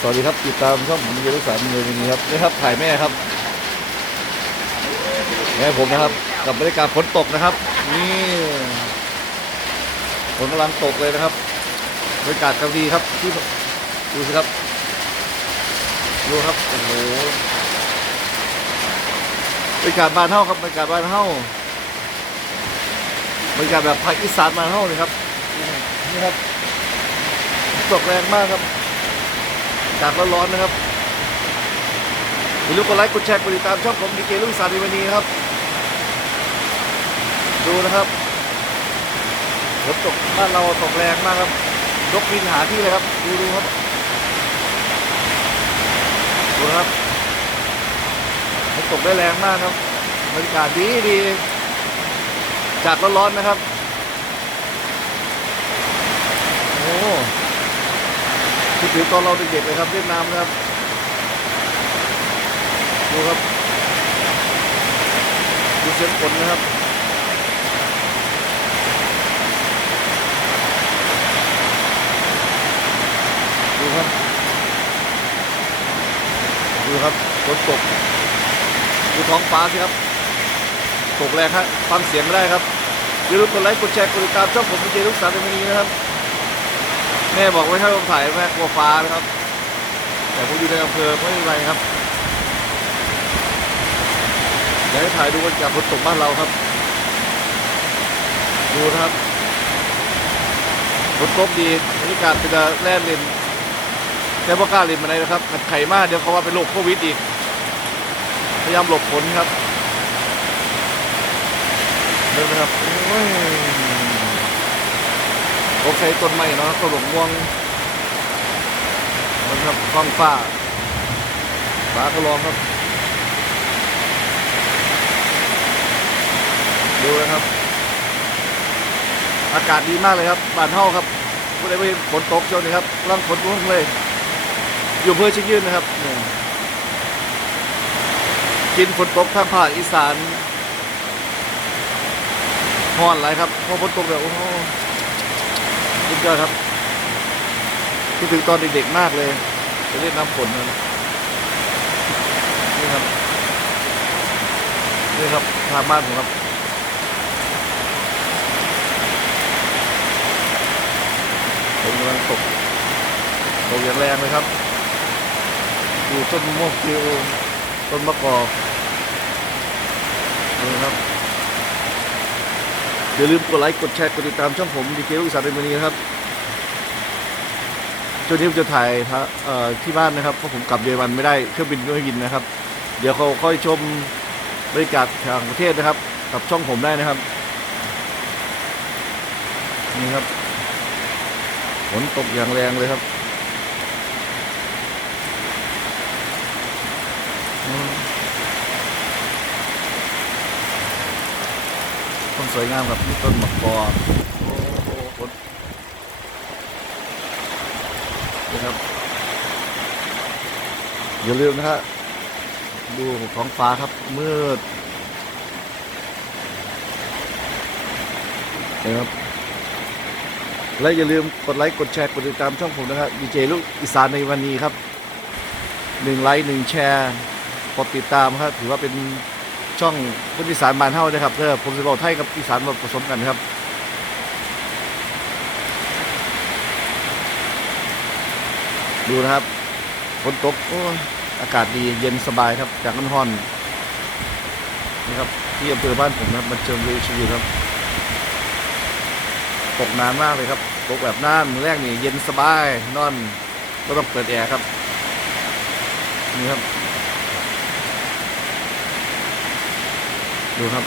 สวัสดีครับ ติดตามช่องผมเยลุสารเงินนี้ครับนี่ครับถ่ายแม่ครับแม่ผมนะครับ กับบรรยากาศฝนตกนะครับ นี่ฝนกำลังตกเลยนะครับบรรยากาศกำดีครับที่ดูสิครับดูครับโอ้โหบรรยากาศบ้านเฮ้าครับบรรยากาศบ้านเฮ้าบรรยากาศแบบภาคอีสานบ้านเฮ้าเลยครับนี่ครับตกแรงมากครับากาศร้อนๆนะครับอย่าลืมกดไลค์กดแชร์กดติดตามช่องผมดีเจลุงสารในวันนี้ครับ ดูนะครับฝนตกบ้านเราตกแรงมากครับยกบินหาที่เลยครับ ดูดูครับดูครับฝนตกได้แรงมากครับบรรยากาศดีดีจากร้อนๆนะครับ โอ้ คิดถึงตอนเราเด็กๆเลยครับเล่นน้ำนะครับดูครับดูเสียงฝนนะครับดูครับดูครับฝนตกดูท้องฟ้าสิครับตกแรงครับฟังเสียงได้ครับอย่าลืมกดไลค์กดแชร์กดติดตามช่องผมดีเจลูกสาวในวันนี้นะครับ แม่บอกไม่ให้ผมถ่ายแม่กลัวฟ้านะครับ แต่ผมอยู่ในอำเภอไม่เป็นไรครับเดี๋ยวให้ถ่ายดูบรรยากาศฝนตกบ้านเราครับ ดูนะครับฝนตกดีบรรยากาศจะแล่นเลนแต่พวกกล้าเลนมาไหนนะครับขัดไข่มากเดี๋ยวเขาว่าเป็นโรคโควิดอีก พยายามหลบฝนครับเดินไหมครับ โอ้ยโอเคต้นไม้เนาะต้นหลงม่วงมันครับฟ้องฟ้าฟ้าก็ร้องครับ ดูนะครับ อากาศดีมากเลยครับบ้านเฮาครับไม่ได้ไปฝนตกช่วงนี้ครับร่างฝนร่วงเลย อยู่เพื่อชิงยื่นนะครับนี่กินฝนตกทางภาคอีสานฮ้อนไรครับเพราะฝนตกแบบโอ้ สุดยอดครับคิดถึงตอนเด็กๆมากเลยไปเล่นน้ำฝนนะนี่ครับนี่ครับทางบ้านผมครับผมกำลังตกตกอย่างแรงเลยครับดูต้นมะม่วงคิวต้นมะกอกนี่ครับ อย่าลืมกดไลค์ กดแชร์ กดติดตามช่องผมดีเจลูกสาวเรมนีนะครับช่วงนี้ผมจะถ่ายทะเอ่อที่บ้านนะครับ เพราะผมกลับเยอรมันไม่ได้เครื่องบินไม่บินนะครับ เดี๋ยวเขาค่อยชมบรรยากาศทางประเทศนะครับ กับช่องผมได้นะครับ นี่ครับฝนตกอย่างแรงเลยครับอืม ต้น สวยงามครับนี่ต้นมะกอกอนนี่ครับ อย่าลืมนะฮะดูท้องฟ้าครับมืดนะครับและอย่าลืมกดไลค์กดแชร์กดติดตามช่องผมนะครับดีเจลูกอีสานในวันนี้ครับหนึ่งไลค์หนึ่งแชร์กดติดตามครับถือว่าเป็น ช่องคนอีสานบานเฮานะครับเพื่อผมจะบอกไทยกับอีสานมาผสมกันครับดูนะครับฝนตกอากาศดีเย็นสบายครับจากน้ำห้อนนี่ครับที่อำเภอบ้านผมนะครับมันเชิงวิวชีวิตครับตกนานมากเลยครับตกแบบน่านแรกนี่เย็นสบายนอนก็ต้องเปิดแอร์ครับนี่ครับ ดูครับ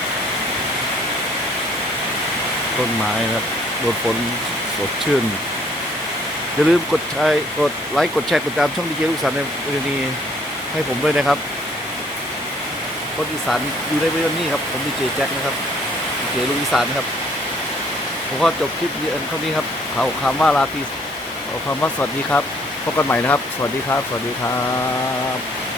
ต้นไม้ครับโดนฝนสดชื่น อย่าลืมกดแชร์กดไลค์กดแชร์กดตามช่องดีเจลูกสารในวันนี้ให้ผมด้วยนะครับคนอีสานอยู่ในวันนี้ครับผมดีเจแจ็คนะครับดีเจลูกอีสานนะครับผมก็จบคลิปนี้เท่านี้ครับเขาคำว่าลาตีเอาคำว่าสวัสดีครับพบกันใหม่นะครับ สวัสดีครับ สวัสดีครับ